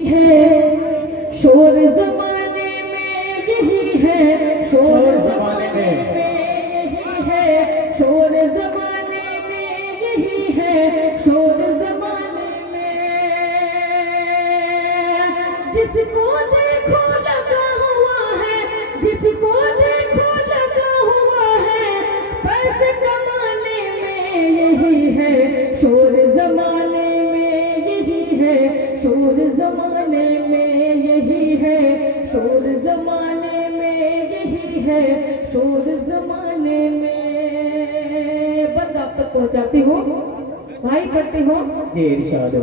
है शोर जमाने में यही है, शोर जमाने में यही है, शोर जमाने में यही है, शोर जमाने में जिसको देखो लगा हुआ है, जिसको देखो लगा हुआ है, पैसे कमाने में यही है, शोर जमाने में यही है, शोर जमाने में यही है, शोर जमाने में यही है, शोर जमाने में। बंद आप तक पहुंचाती हो भाई, पढ़ते हो जी इरशाद।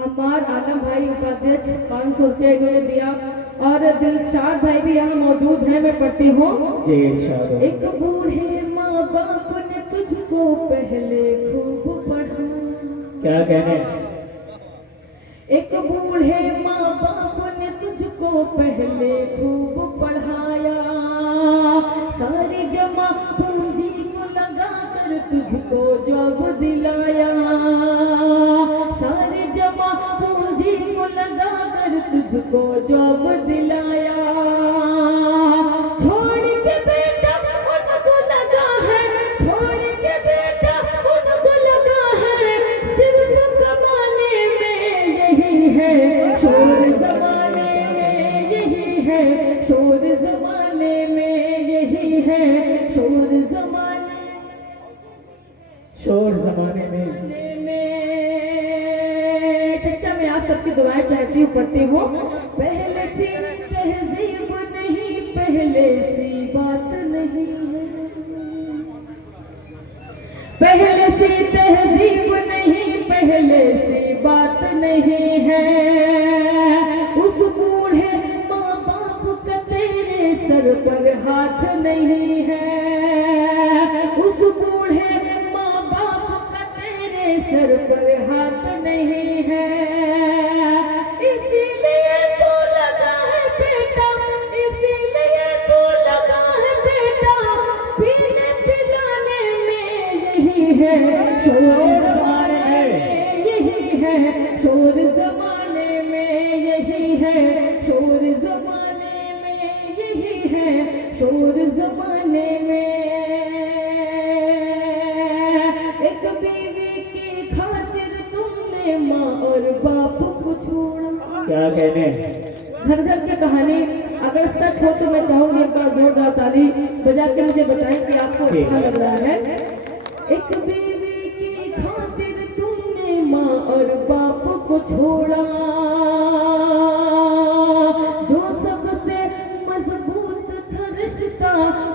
अमार आलम भाई उपाध्यक्ष 500 रुपया इन्होंने दिया, और दिलशाद भाई भी यहाँ मौजूद है, मैं पढ़ती हूँ जी इरशाद। एक बूढ़े माँ बाप ने तुझको पहले खूब पढ़ा, क्या कहने, एक बूढ़े माँ बाप ने तुझको पहले खूब पढ़ाया, सारी जमा पूंजी को लगाकर तुझको जॉब दिलाया, सारी जमा पूंजी को लगाकर तुझको जॉब दिलाया, छोड़ के बेटा उनको लगा है, छोड़ के बेटा उनको लगा है, सिर्फ कमाने में यही है, शोर जमाने में यही है, शोर जमाने में यही है, शोर जमाने, शोर जमाने में। चचा मैं आप सबकी दुआएं चाहती हूँ, पढ़ती हूँ। पहले सी तहजीब नहीं, पहले सी बात नहीं है, पहले सी तहजीब नहीं, पहले सी बात नहीं है, उस बूढ़े माँ बाप का तेरे सर पर हाथ नहीं है, उस बूढ़े माँ बाप का तेरे सर पर हाथ नहीं है, इसीलिए तो लगा है बेटा, इसीलिए तो लगा है बेटा, पीने पिलाने में यही है, शोर जमाने में यही है, शोर जमाने में यही है, शोर जमाने में यही है, शोर जमाने में। एक बीवी की खातिर तुमने माँ और बाप को छोड़ा, क्या कहने, घर घर की कहानी अगर सच हो तो मैं चाहूंगी एक बार जोरदार ताली बजा के मुझे बताएं कि आपको अच्छा लग रहा है। एक बीवी की खातिर तुमने माँ और बाप को छोड़ा, जो सबसे मजबूत था रिश्ता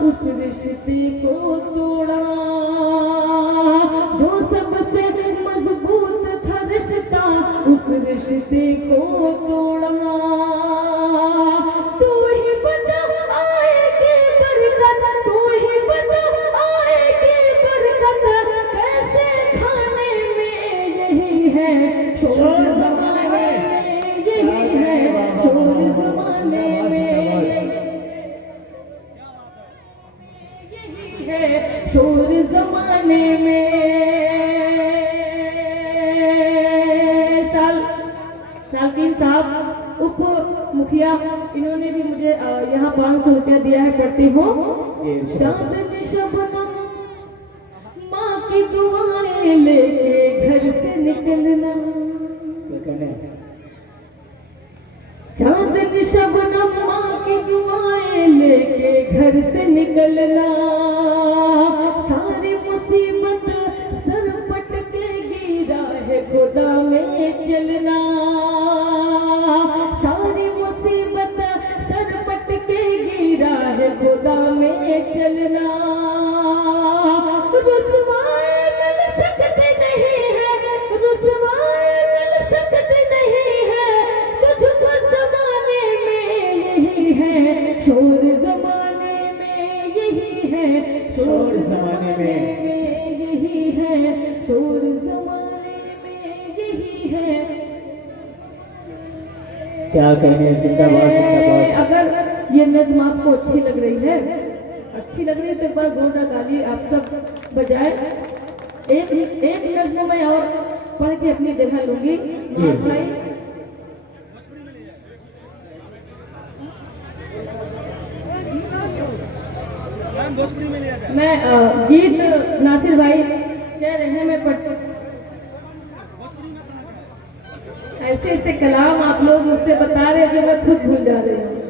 उस रिश्ते को तोड़ा, जो सबसे मजबूत था रिश्ता उस रिश्ते को तोड़ा, तू ही बता आएगी बरकत, तू ही बता आएगी बरकत, कैसे खाने में यही है, शोर जमाने में यही है, शोर जमाने में यही है, शोर जमाने में। सालकीन साहब उप मुखिया इन्होंने भी मुझे यहाँ 500 रुपया दिया है, पढ़ती हूँ। चांदनी शबनम माँ की दुआएं लेके घर से निकलना, चांदनी शबनम माँ की दुआएं लेके घर से निकलना, सारी मुसीबत सर पटकेगी राह खुदा में चलना, सारी मुसीबत सर पटकेगी राह खुदा में चलना, रुसवाए मिल सकते नहीं है, रुसवाए मिल सकते नहीं है, तुझको जमाने में यही है, शोर जमाने में यही है, शोर जमाने में यही है, शोर जमाने में यही है। क्या कहने, जिंदाबाद जिंदाबाद। अगर ये नज्म आपको अच्छी लग रही है, अच्छी लग रही है तो एक बार जोरदार ताली आप सब बजाए। एक नज्म मैं और पढ़ के अपनी जगह लूंगी। भाई मैं गीत नासिर भाई कह रहे हैं, मैं ऐसे ऐसे कलाम आप लोग मुझसे बता रहे हैं जो मैं खुद भूल जा रही हूँ।